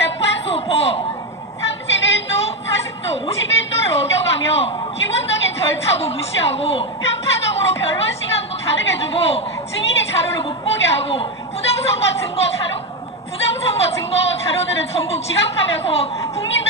재판소법 31조, 40조, 51조를 어겨가며 기본적인 절차도 무시하고 편파적으로 변론 시간도 다르게 주고 증인이 자료를 못 보게 하고 부정선거 증거 자료 부정선거 증거 자료들을 전부 기각하면서 국민들